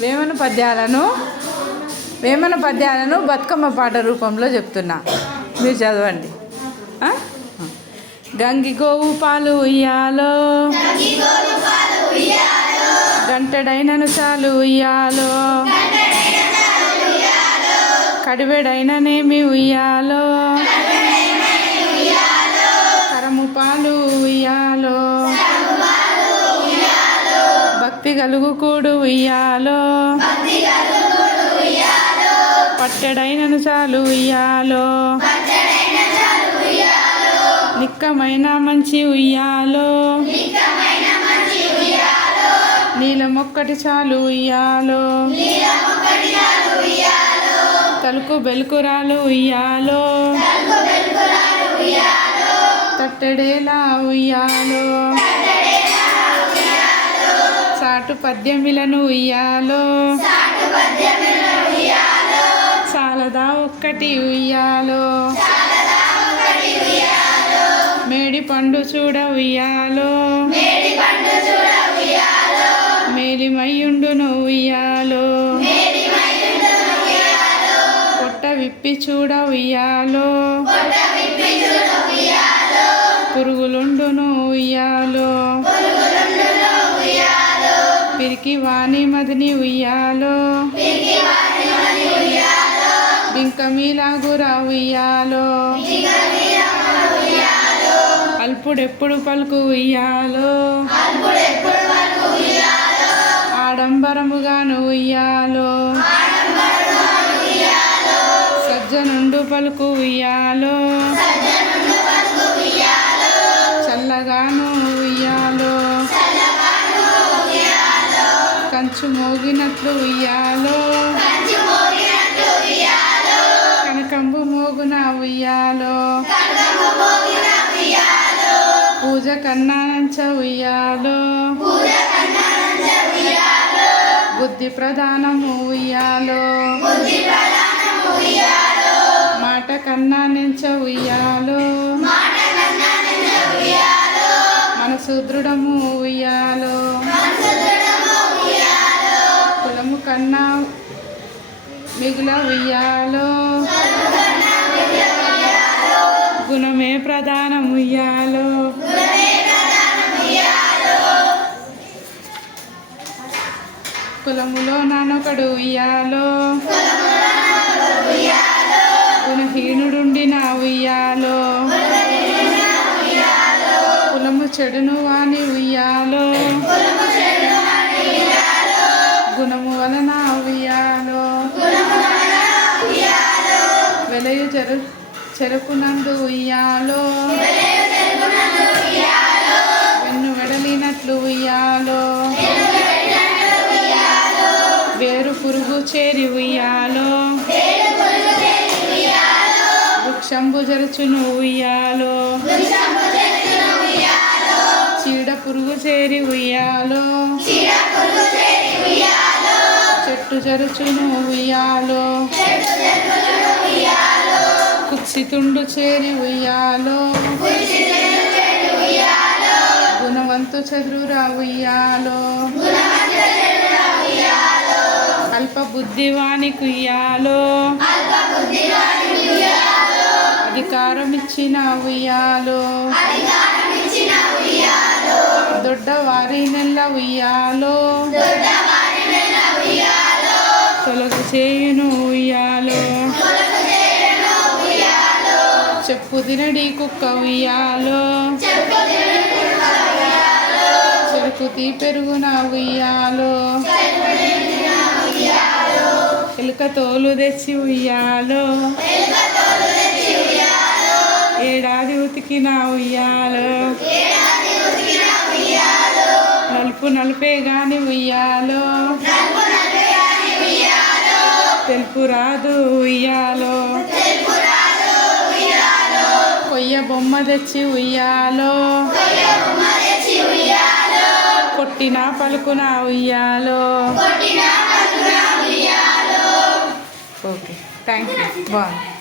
వేమన పద్యాలను వేమన పద్యాలను బతుకమ్మ పాట రూపంలో చెప్తున్నా. మీరు చదవండి. గంగి గోవు పాలు ఉయ్యాలో గంటడైనను చాలు ఉయ్యాలో కడివెడైననేమి ఉయ్యాలో కరము పాలు ఉయ్యాలో. పత్తి గలుగుకూడు ఉయ్యాలో. పట్టెడైనను చాలు ఉయ్యాలో. నిక్కమైన మంచి ఉయ్యాలో. నీలమొక్కటి చాలు ఉయ్యాలో. తలుకు బెలుకురాలు ఉయ్యాలో. తట్టెడేలా ఉయ్యాలో. చాటు పద్యమిలను ఉయ్యాలో. చాలదా ఒక్కటి ఉయ్యాలో. మేడి పండు చూడ ఉయ్యాలో. మేలిమయ్యుండును ఉయ్యాలో. పొట్ట విప్పి చూడ ఉయ్యాలో. పురుగులుండును ఉయ్యాలో. పిరికి వాణి మదిని ఉయ్యాలో. బింకమీలాగురా ఉయ్యాలో. అల్పుడెప్పుడు పలుకు ఉయ్యాలో. ఆడంబరముగాను ఉయ్యాలో. సజ్జనుండు పలుకు ఉయ్యాలో. చల్లగాను కంచు మోగినట్లు ఉయ్యాలో. కనకంబు మోగున ఉయ్యాలో. పూజ కన్నా నంచ ఉయ్యాలో. బుద్ధి ప్రధానము ఉయ్యాలో. మాట కన్నా నెంచ ఉయ్యాలో. మనసు దృఢము మిగుల ఉయ్యాలో గుణమే ప్రధానం ఉయ్యాలో కులములో నానొకడు ఉయ్యాలో. గుణహీనుడుండి నా ఉయ్యాలో. కులము చెడును వాని ఉయ్యాలో. ఉయ్యాలో వెలయు చెరు చెరుకునందు ఉయ్యాలో వెన్ను వెడలినట్లు ఉయ్యాలో. వేరు పురుగు చేరి ఉయ్యాలో. వృక్షంబు జరుచును ఉయ్యాలో. చీడ పురుగు చేరి ఉయ్యాలో. చెట్టు జరుచును ఉయ్యాలో. కుత్సితుండు చేరి ఉయ్యాలో. గుణవంతు చదురురా ఉయ్యాలో. అల్ప బుద్ధివాని కుయ్యాలో అధికారం ఇచ్చిన ఉయ్యాలో. దొడ్డ వారి నెల్ల ఉయ్యాలో. చెప్పు తినడి కుక్క ఉయ్యాలో. చెరుకు తీ పెరుగున ఉయ్యాలో. ఎలుక తోలు తెచ్చి ఉయ్యాలో. ఏడాది ఉతికిన ఉయ్యాలో. నలుపు నలుపే గాని ఉయ్యాలో. తెలుపు రాదు ఉయ్యాలో. కొయ్య బొమ్మ తెచ్చి ఉయ్యాలో. కొట్టిన పలుకున ఉయ్యాలో. ఓకే థ్యాంక్ యూ బాగుంది.